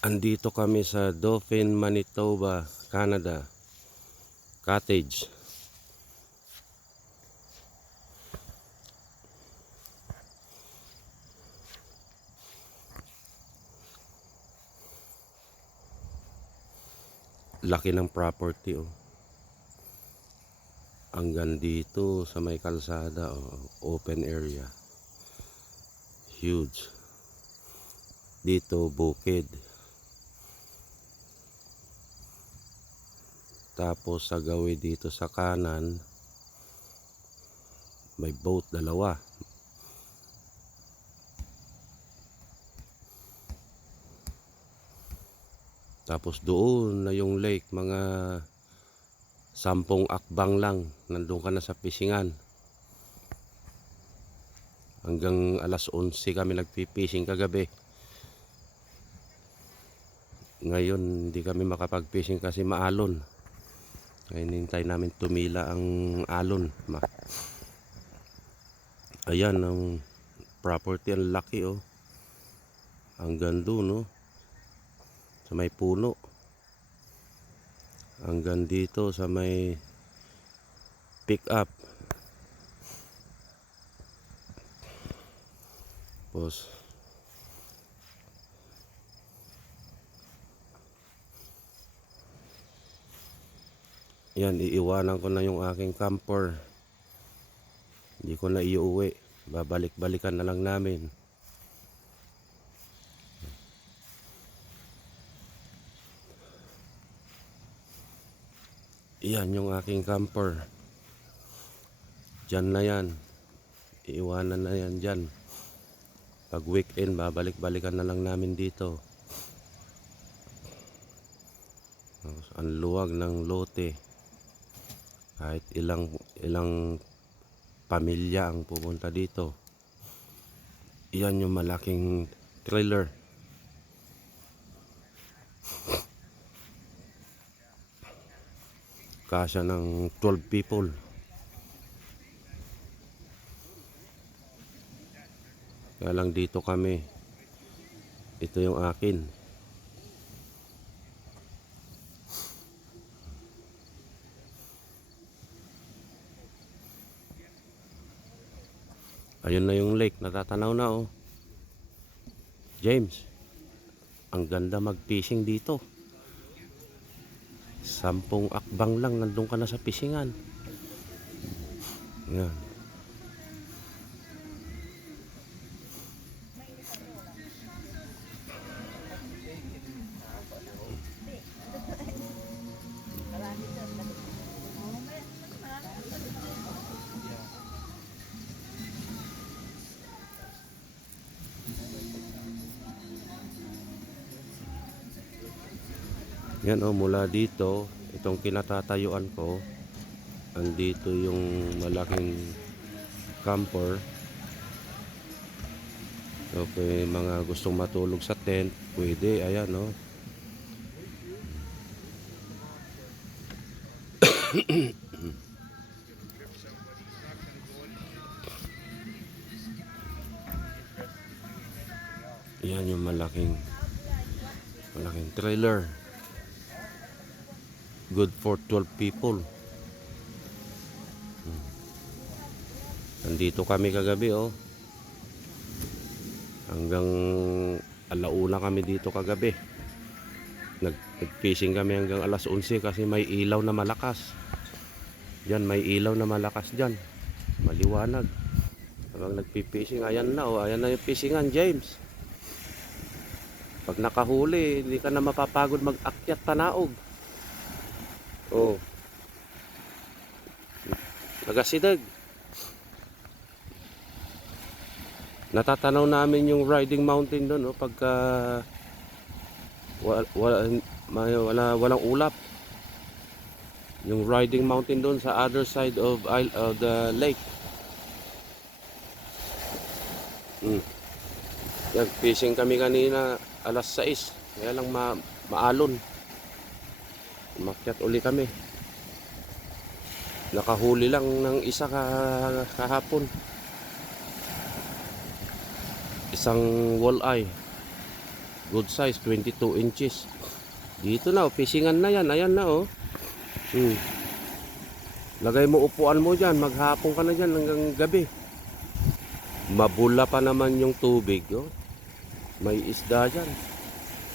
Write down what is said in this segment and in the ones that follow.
Andito kami sa Dauphin, Manitoba, Canada. Cottage. Laki ng property oh. Hanggang dito sa may kalsada oh, open area. Huge. Dito bukid. Tapos sa gawin dito sa kanan may boat dalawa. Tapos doon na yung lake, mga 10 akbang lang, nandun ka na sa Pisingan. Hanggang alas 11 kami nagpipishing kagabi. Ngayon hindi kami makapag-fishing kasi maalon. Ngayon hintay namin tumila ang alon. Ayan ang property, ang laki oh. Hanggang doon oh, sa may puno. Hanggang dito sa may pick up. Tapos yan, iiwanan ko na yung aking camper. Hindi ko na iuwi. Babalik-balikan na lang namin. Yan yung aking camper. Diyan na yan. Iiwanan na yan dyan. Pag weekend, babalik-balikan na lang namin dito. Ang luwag ng lote. Kahit ilang pamilya ang pupunta dito. Yan yung malaking trailer. Kasya ng 12 people. Kaya lang dito kami. Ito yung akin. Ayun na yung lake, natatanaw na oh. James, ang ganda mag-fishing dito. 10 akbang lang, nandun ka na sa Pisingan. Yan. Yan oh, mula dito, itong kinatatayuan ko, andito yung malaking camper. So, mga gustong matulog sa tent, pwede, ayan oh. Yan yung malaking trailer. Good for 12 people. Nandito kami kagabi oh. Hanggang alauna kami dito kagabi. Nag-fishing kami hanggang alas 11 kasi may ilaw na malakas. Diyan, may ilaw na malakas diyan. Maliwanag. Habang nagpipishing, ayan na oh, ayan na yung fishingan, James. Pag nakahuli, hindi ka na mapapagod mag-akyat tanaog. Oh. Nagasidag. Natatanaw namin yung riding mountain doon, oh, pagka walang ulap. Yung riding mountain doon sa other side of the lake. Nag-fishing kami kanina alas 6. Kaya lang maalon. Umakyat uli kami. Nakahuli lang ng isa kahapon. Isang walleye. Good size, 22 inches. Dito na, fisingan na yan. Ayan na, oh. Lagay mo upuan mo dyan. Maghapon ka na dyan hanggang gabi. Mabula pa naman yung tubig, oh. May isda dyan.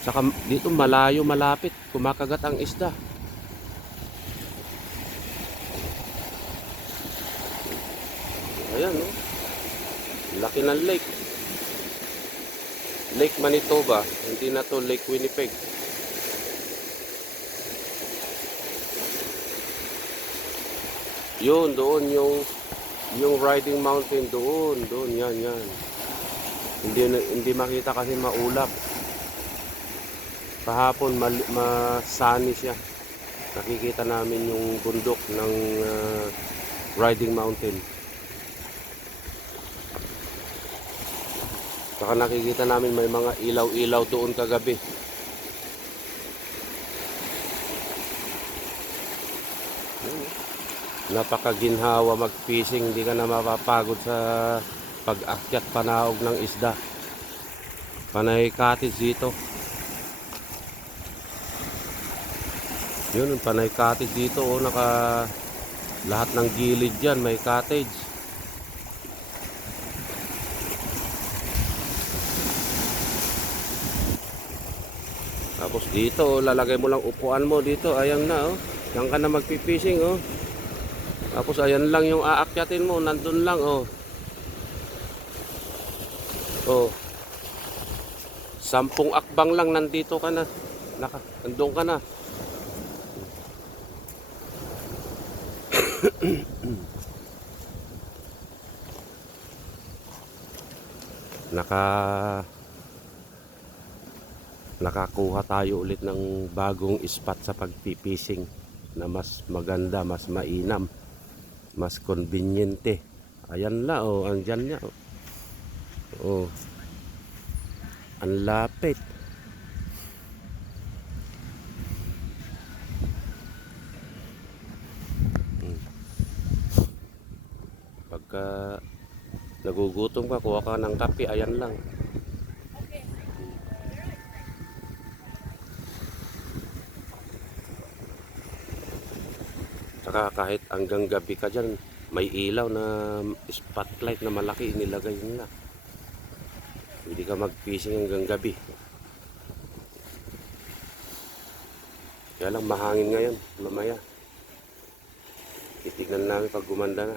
Saka dito malayo, malapit. Kumakagat ang isda. Ayan, oh. Laki ng lake. Lake Manitoba. Hindi na to Lake Winnipeg. Yun, doon yung riding mountain doon, yan. Hindi makita kasi maulap. Kahapon sunny siya. Nakikita namin yung bundok ng riding mountain. Saka nakikita namin may mga ilaw-ilaw doon kagabi. Napakaginhawa mag-fishing, hindi ka na mapapagod sa pag-akyat panaog ng isda. Panay cottage dito. Yun, panay cottage dito, oh, lahat ng gilid diyan may cottage. Tapos dito, lalagay mo lang upuan mo dito, ayan na, oh. Diyan ka na magpi-fishing, oh. Tapos ayan lang yung aakyatin mo, nandun lang, oh. Oh. 10 akbang lang nandito ka na. Nandun ka na. Nakakuha tayo ulit ng bagong spot sa pagpipishing na mas maganda, mas mainam, mas conveniente. Ayan la, oh, andyan niya, oh. Oh. Ang lapit. Pagka nagugutom ka, kuha ka ng kape, ayan lang. Saka kahit hanggang gabi ka dyan, may ilaw na spotlight na malaki inilagay nila. Hindi ka mag-fishing hanggang gabi. Kaya lang mahangin ngayon, mamaya. Titignan namin pag gumanda na.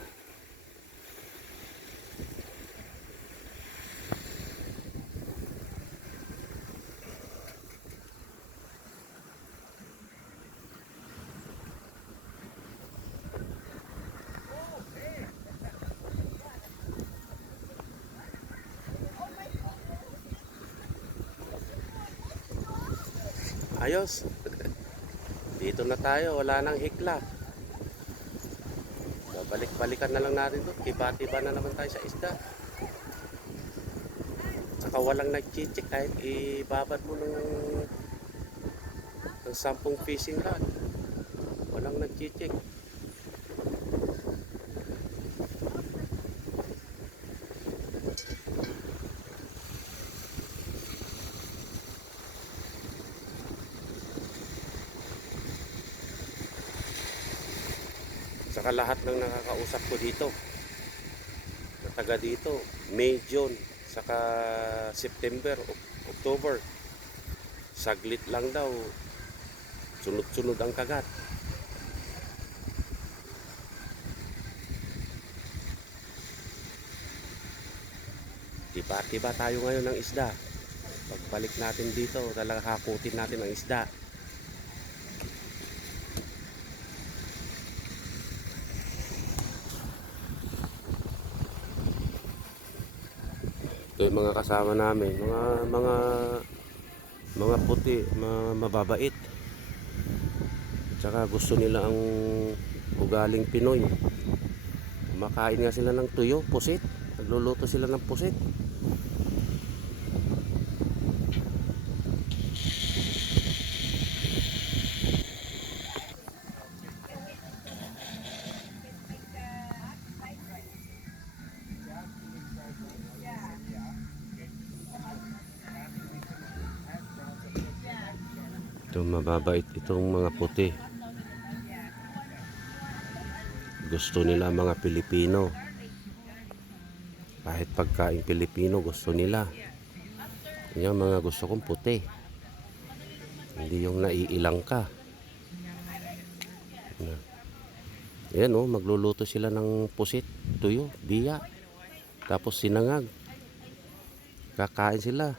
Ayos. Dito na tayo, wala nang hikla. Balik-balikan na lang natin to. Tiba-tiba na naman tayo sa isda. Saka walang nag-chichik kahit ibabad mo ng 10 fishing rod. Walang nag-chichik. Saka lahat ng nakakausap ko dito na taga dito, May, June, saka September, October, saglit lang daw, sunod-sunod ang kagat. Tiba-tiba tayo ngayon ng isda. Pagbalik natin dito, talaga hakutin natin ang isda. Ito yung mga kasama namin, mga puti, mababait. Tsaka gusto nila ang ugaling Pinoy. Kumakain nga sila ng tuyo, pusit. Nagluluto sila ng pusit. Ito mababait itong mga puti. Gusto nila mga Pilipino. Kahit pagkain Pilipino gusto nila. Yan mga gusto kong puti. Hindi yung naiilang ka. Ayan oh, magluluto sila ng pusit, tuyo, biya. Tapos sinangag. Kakain sila.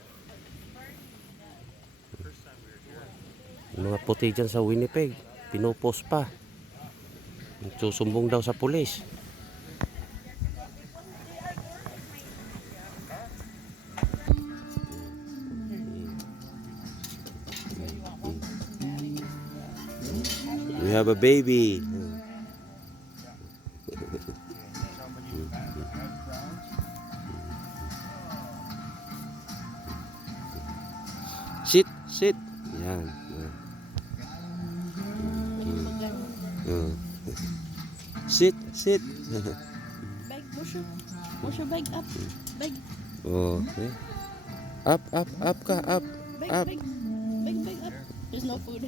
Mga puti dyan sa Winnipeg, pinupost pa. Susumbong daw sa pulis. We have a baby. Sit, sit. Yan. Sit, sit. Bag, push your bag up. Bag, Oh, okay. Up, up, up ka, up. bag, Up. bag up. There's no food.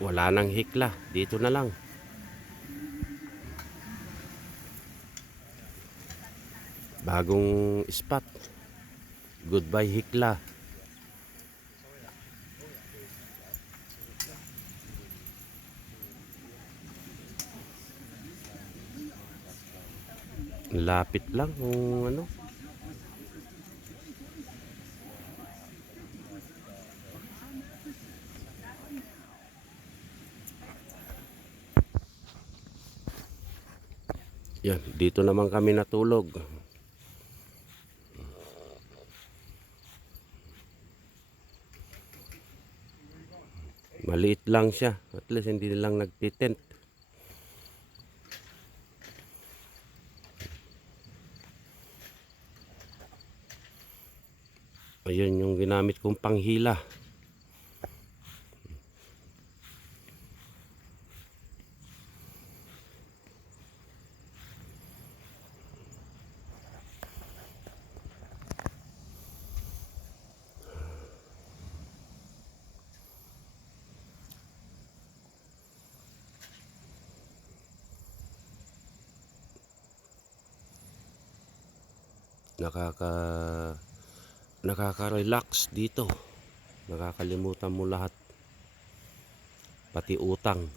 Wala nang hikla. Dito na lang. Bagong spot. Goodbye hikla. Lapit lang kung ano. Yan, dito naman kami natulog. Maliit lang siya. At least hindi lang nagtitent. Ayun yung ginamit kong panghila. Nakaka-relax dito. Nakakalimutan mo lahat. Pati utang.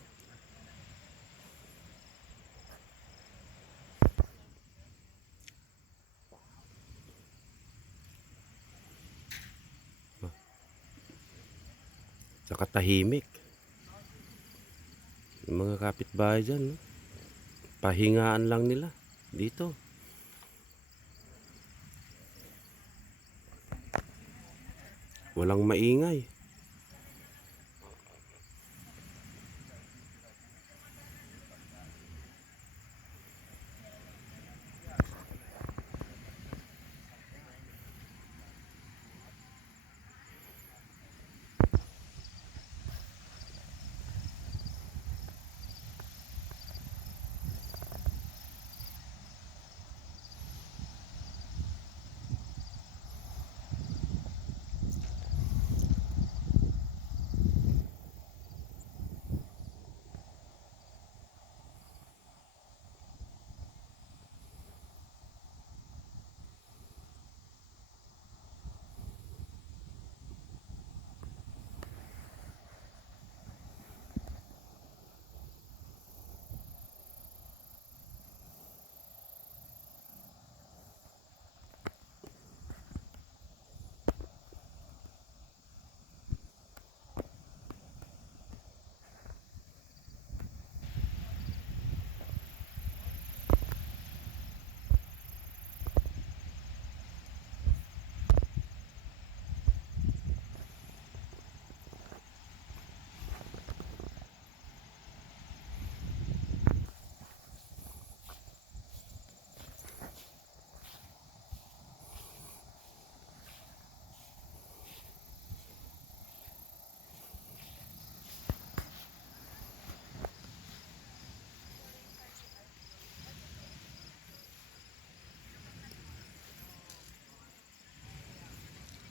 Saka tahimik. Yung mga kapitbahay dyan, no? Pahingaan lang nila dito. Walang maingay.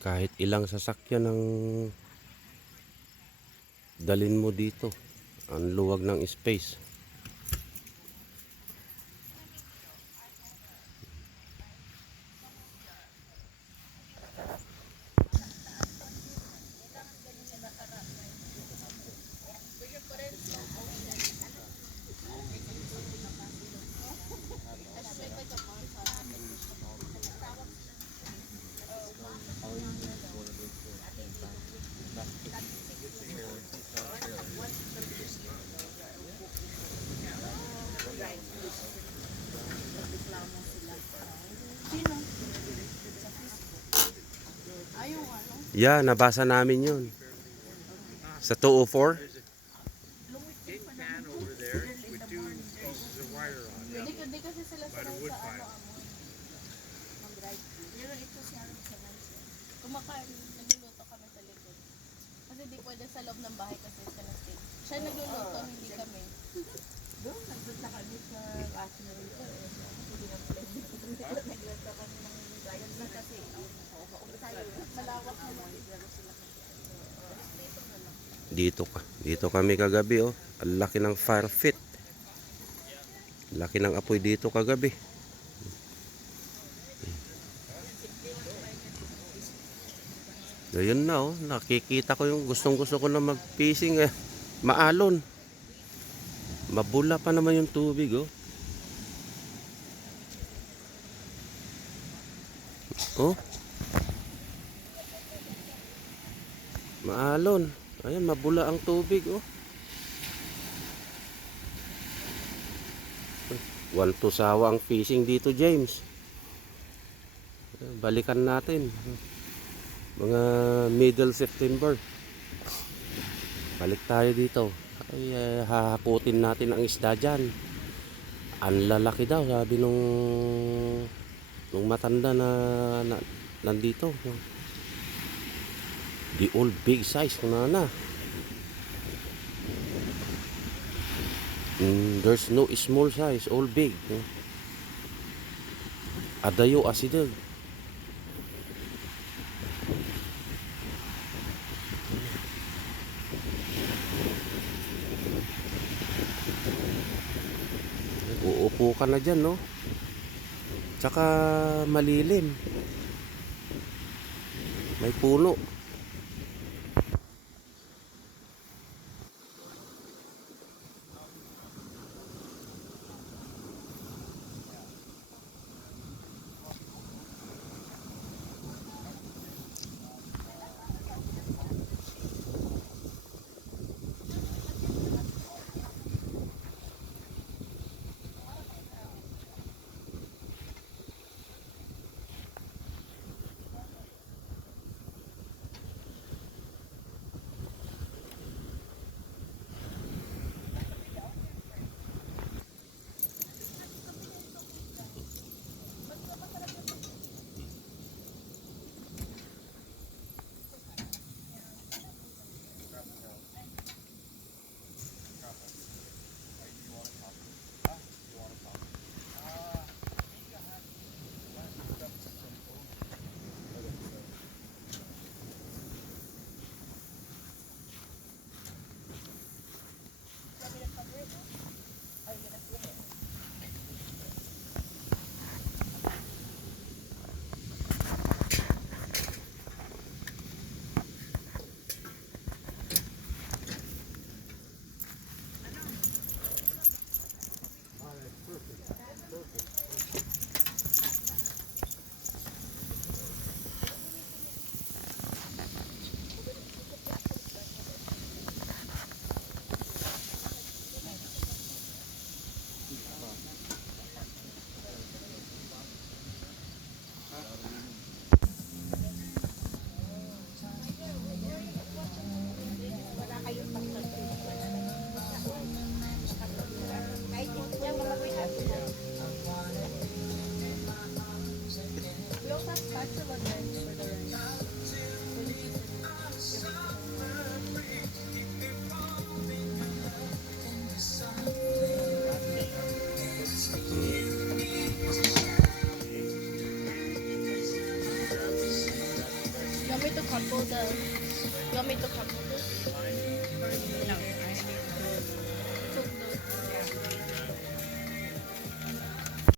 Kahit ilang sasakyan ang dalin mo dito. Ang luwag ng space. Sino? Ayaw ano? Yeah, nabasa namin yun. Sa 204? Hindi kasi sila sanay sa ano amon. Mag-drive. Pero ito si Aaron sanay siya. Kumakain, nagluluto kami sa likod. Kasi di pwede sa loob ng bahay kasi siya na stay. Siya nagluluto, hindi kami. Doon, nagpunta kami sa asin na rito. Hindi na pala. Nagluto kami ng bayan na kasi. Malawak naman. Dito kami kagabi, oh. Ang laki ng fire pit. Laki ng apoy dito kagabi. Ayun na, oh. Nakikita ko yung gustong-gusto ko na mag-fishing, eh. Maalon. Mabula pa naman yung tubig, oh. Oh. Maalon. Ayan, mabula ang tubig, oh. 1-2 sawa ang fishing dito, James. Balikan natin. Mga middle September. Balik tayo dito. Ay, hahakutin natin ang isda dyan. Ang lalaki daw, sabi nung matanda na nandito. The old big size, na. There's no small size, all big. Adayo asideg. Uupo ka na dyan, no? Tsaka malilim. May puno. to crumple the